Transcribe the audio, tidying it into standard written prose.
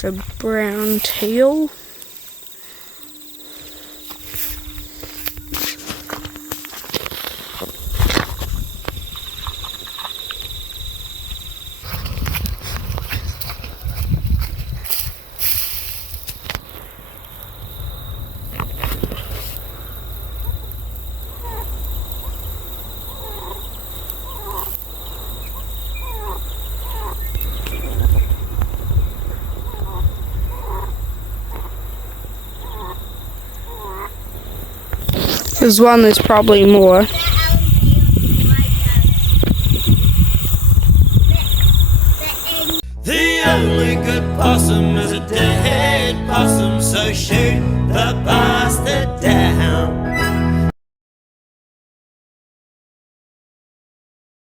It's a brown teal. There's one, there's probably more. The only good possum is a dead possum, so shoot the bastard.